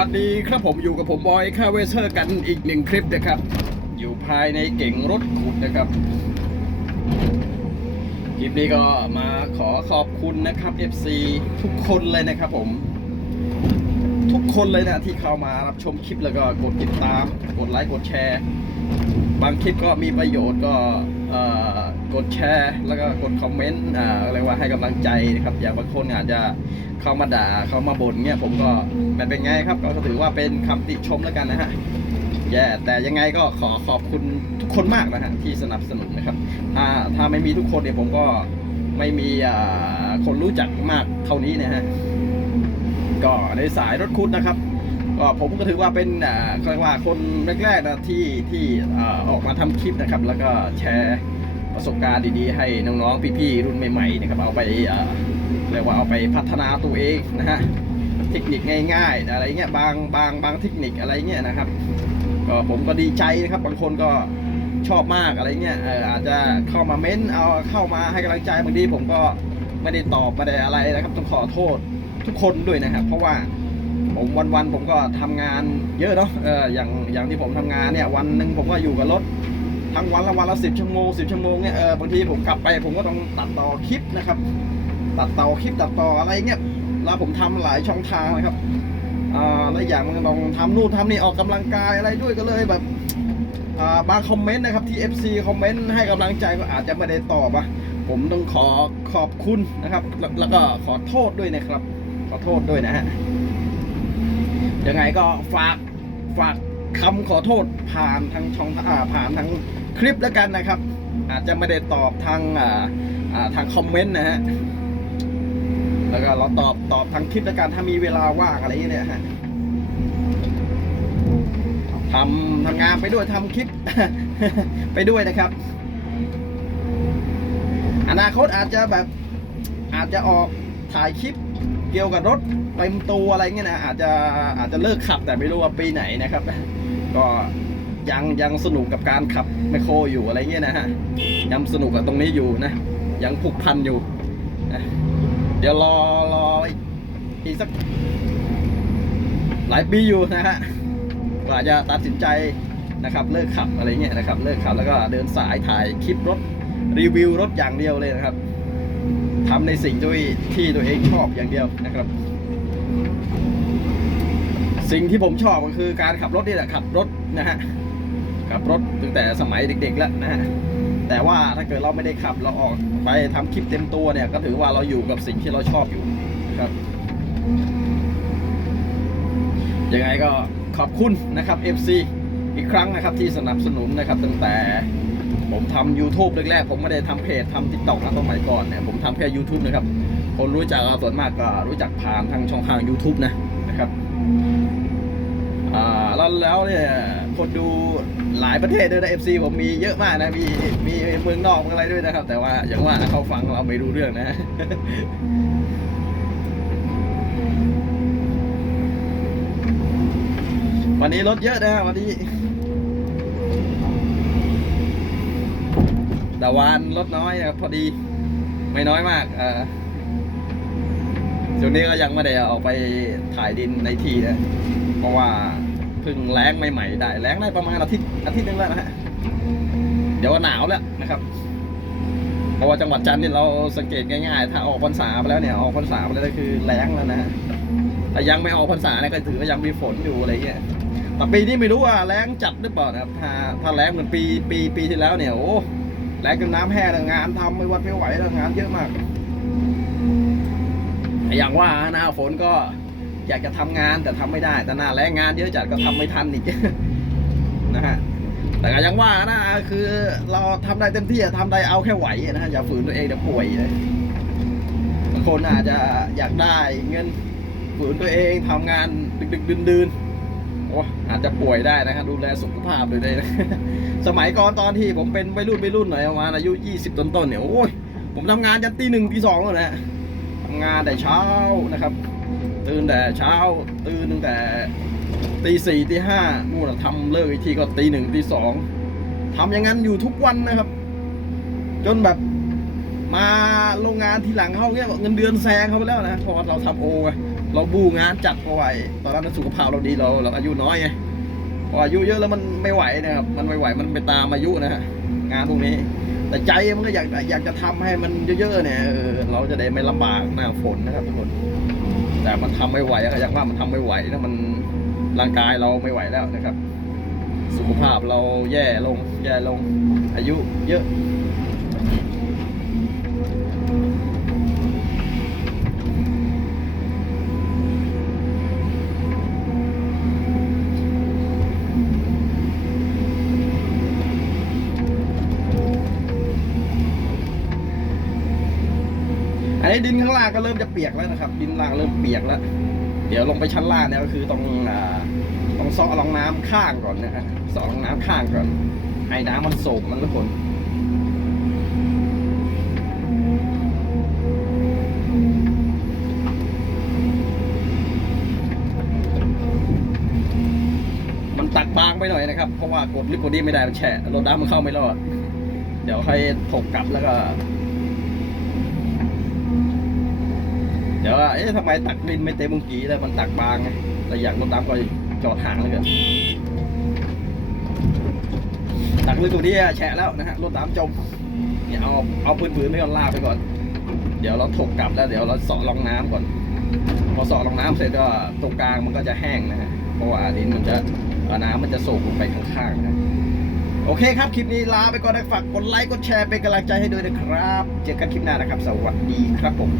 วัสดีครับผมอยู่กับผมบอยคาเวเซอร์กันอีกหนึ่งคลิปนะครับ อยู่ภายในเก่งรถขุดนะครับคลิปนี้ก็มาขอขอบคุณนะครับ FC ทุกคนเลยนะครับผม ทุกคนเลยนะที่เข้ามารับชมคลิปแล้วก็กดติดตาม กดไลค์กดแชร์ บางคลิปก็มีประโยชน์ก็เอ่อ กดแชร์ แล้วก็กดคอมเมนต์อ่าเรียกว่าให้กำลังใจนะครับ อย่างบางคนอาจจะเข้ามาด่าเข้ามาบ่นเนี่ยผมก็ไม่เป็นไงครับก็ถือว่าเป็นคำติชมแล้วกันนะฮะแย่แต่ยังไงก็ขอขอบคุณทุกคนมากนะฮะที่สนับสนุนนะครับถ้าถ้าไม่มีทุกคนเนี่ยผมก็ไม่มีอ่าคนรู้จักมากเท่านี้นะฮะก็ในสายรถคุดนะครับก็ผมก็ถือว่าเป็นอ่าเรียกว่าคนแรกๆนะที่ที่อ่าออกมาทำคลิปนะครับ แล้วก็แชร์ ประสบการณ์ดีๆ ให้น้องๆพี่ๆรุ่นใหม่ๆนะครับเอาไปเรียกว่าเอาไปพัฒนาตัวเองนะฮะเทคนิคง่ายๆ อะไรเงี้ยบางบางบางเทคนิคอะไรเงี้ยนะครับก็ผมก็ดีใจนะครับบางคนก็ชอบมากอะไรเงี้ยเอออาจจะเข้ามาเม้นเอาเข้ามาให้กำลังใจบางทีผมก็ไม่ได้ตอบไม่ได้อะไรนะครับต้องขอโทษทุกคนด้วยนะครับ เพราะว่าผมวันๆผมก็ทำงานเยอะเนาะเอออย่างอย่างที่ผมทำงานเนี่ยวันหนึ่งผมก็อยู่กับรถ ทั้งวันละวันละสิบชั่วโมงสิบชั่วโมงเนี่ยเออบางทีผมกลับไปผมก็ต้องตัดต่อคลิปนะครับ ตัดต่อคลิปตัดต่ออะไรเงี้ยแล้วผมทำหลายช่องทางนะครับอ่าแล้วอย่างมันต้องทำนู่นทำนี่ออกกำลังกายอะไรด้วยก็เลยแบบอ่าบางคอมเมนต์นะครับที่ FC คอมเมนต์ให้กำลังใจก็อาจจะไม่ได้ตอบอะผมต้องขอขอบคุณนะครับ แล้วก็ขอโทษด้วยนะครับ ขอโทษด้วยนะฮะยังไงก็ฝากฝากคำขอโทษผ่านทางช่องผ่านทาง คลิปแล้วกันนะครับ อาจจะไม่ได้ตอบทางอ่าทางคอมเมนต์นะฮะแล้วก็เราตอบตอบทางคลิปแล้วกันถ้ามีเวลาว่างอะไรอย่างเงี้ยเนี่ยฮะทำทำงานไปด้วยทำคลิปไปด้วยนะครับ อนาคตอาจจะแบบอาจจะออกถ่ายคลิปเกี่ยวกับรถเต็มตัวอะไรเงี้ยนะอาจจะอาจจะเลิกขับแต่ไม่รู้ว่าปีไหนนะครับ ก็ ยังยังสนุกกับการขับไมโครอยู่อะไรเงี้ยนะฮะยังสนุกกับตรงนี้อยู่นะ ยังผูกพันอยู่นะเดี๋ยวรอรออีกสัก หลายปีอยู่นะฮะกว่าจะตัดสินใจนะครับเลิกขับอะไรเงี้ยนะครับเลิกขับแล้วก็เดินสายถ่ายคลิปรถรีวิวรถอย่างเดียวเลยนะครับทำในสิ่งที่ที่ตัวเองชอบอย่างเดียวนะครับ สิ่งที่ผมชอบก็คือการขับรถนี่แหละขับรถนะฮะ ขับรถตั้งแต่สมัยเด็กๆแล้วนะฮะแต่ว่าถ้าเกิดเราไม่ได้ขับเราออกไปทำคลิปเต็มตัวเนี่ย ก็ถือว่าเราอยู่กับสิ่งที่เราชอบอยู่ครับยังไงก็ขอบคุณนะครับ FC อีกครั้งนะครับที่สนับสนุนนะครับ ตั้งแต่ผมทำ YouTube แรกๆ ผมไม่ได้ทำเพจทำ TikTok นะสมัยก่อนเนี่ยผมทำแค่ YouTube นะครับ คนรู้จักส่วนมากก็รู้จักผ่านทางช่องทาง YouTube นะนะครับ อ่าแล้วแล้วเนี่ยคนดูหลายประเทศด้วยนะ FC ผมมีเยอะมากนะมีมีเมืองนอกเมืองอะไรด้วยนะครับ แต่ว่าอย่างว่าเขาฟังเราไม่รู้เรื่องนะวันนี้รถเยอะนะวันนี้แต่วานรถน้อยนะพอดีไม่น้อยมากออช่วงนี้ก็ยังไม่ได้เอาไปถ่ายดินในที่นะ ราะว่าเพิ่งแล้งใหม่ๆได้แล้งได้ประมาณอาทิตย์อาทิตย์หนึงแล้วนะฮะเดี๋ยวว่าหนาวแล้วนะครับเพราะว่าจังหวัดจันทร์นี่เราสังเกตง่ายๆ ถ้าออกพรรษาไปแล้วเนี่ยออกพรรษาไปแล้วคือแล้งแล้วนะแต่ยังไม่ออกพรรษาเนี่ยก็ถือว่ายังมีฝนอยู่อะไรเงี้ยแต่ปีนี้ไม่รู้ว่าแรงจัดหรือเปล่านะครับถ้าถ้าแรงเหมือนปีปีปีที่แล้วเนี่ยโอ้แรงจนน้ำแห้งแล้วงานทำไม่วัดไม่ไหวแล้วงานเยอะมากอย่างว่าหน้าฝนก็ อยากจะทำงานแต่ทำไม่ได้ แต่หน้าแรงงานเยอะจัดก็ทำไม่ทันอีกนะฮะแต่ก็ยังว่านะคือเราทำได้เต็มที่อะทำได้เอาแค่ไหวนะฮะอย่าฝืนตัวเองเดี๋ยวป่วยเลยบางคนอาจจะอยากได้เงินฝืนตัวเองทำงานดึกๆดื่นๆโอ้อาจจะป่วยได้นะครับดูแลสุขภาพเลยได้นะสมัยก่อนตอนที่ผมเป็นวัยรุ่นวัยรุ่นหน่อยประมาณอายุ20ต้นๆเนี่ยโอ้ยผมทำงานยันตีหนึ่งตีสองเลยนะทำงานแต่เช้านะครับ ตื่นแต่เช้า ตื่นตั้งแต่ตีสี่ตีห้านู่นทำเลิกอีกทีก็ตีหนึ่งตีสองทำอย่างนั้นอยู่ทุกวันนะครับ จนแบบมาโรงงานทีหลังเขาเนี่ยเงินเดือนแซงเขาไปแล้วนะพราะว่าเราทำโอไงเราบูงานจัดเพราะว่าตอนนั้นสุขภาพเราดีเราเราอายุน้อยไงพออายุเยอะแล้วมันไม่ไหวนะครับ มันไม่ไหวมันไปตามอายุนะฮะงานพวกนี้ แต่ใจมันก็อยากอยากจะทำให้มันเยอะๆเนี่ยเราจะได้ไม่ลำบากหน้าฝนนะครับทุกคน แต่มันทำไม่ไหวอะอย่างว่ามันทำไม่ไหวแล้วมันร่างกายเราไม่ไหวแล้วนะครับ สุขภาพเราแย่ลงแย่ลงอายุเยอะ อันนี้ดินข้างล่างก็เริ่มจะเปียกแล้วนะครับ ดินล่างเริ่มเปียกแล้ว เดี๋ยวลงไปชั้นล่างเนี่ยก็คือต้องอ่าต้องซ้อรองน้ำข้างก่อนนะฮะซ้อรองน้ำข้างก่อนให้น้ำมันโสมมันทุกคนมันตักบางไปหน่อยนะครับ เพราะว่ากดลึกกว่านี้ไม่ได้มันแฉะรถน้ำมันเข้าไม่รอด เดี๋ยวให้ถกกลับแล้วก็ เดี๋ยวว่าเอ๊ะทำไมตักดินไม่เต็มมุงกี้แล้วมันตักบางไงแต่อยากรถดำก็จอดห่างแล้วกันตักลึกกว่านี้แฉะแล้วนะฮะรถดำจมเนี่ยเอาเอาปืนๆไม่ก่อนลากไปก่อน เดี๋ยวเราถกกลับแล้วเดี๋ยวเราสาะรองน้ำก่อน พอสาะรองน้ำเสร็จก็ตรงกลางมันก็จะแห้งนะฮะเพราะว่าดินมันจะน้ำมันจะโศกลงไปข้างๆนะโอเคครับ คลิปนี้ลาไปก่อนนะฝากกดไลค์กดแชร์เป็นกำลังใจให้ด้วยนะครับ เจอกันคลิปหน้านะครับ สวัสดีครับผม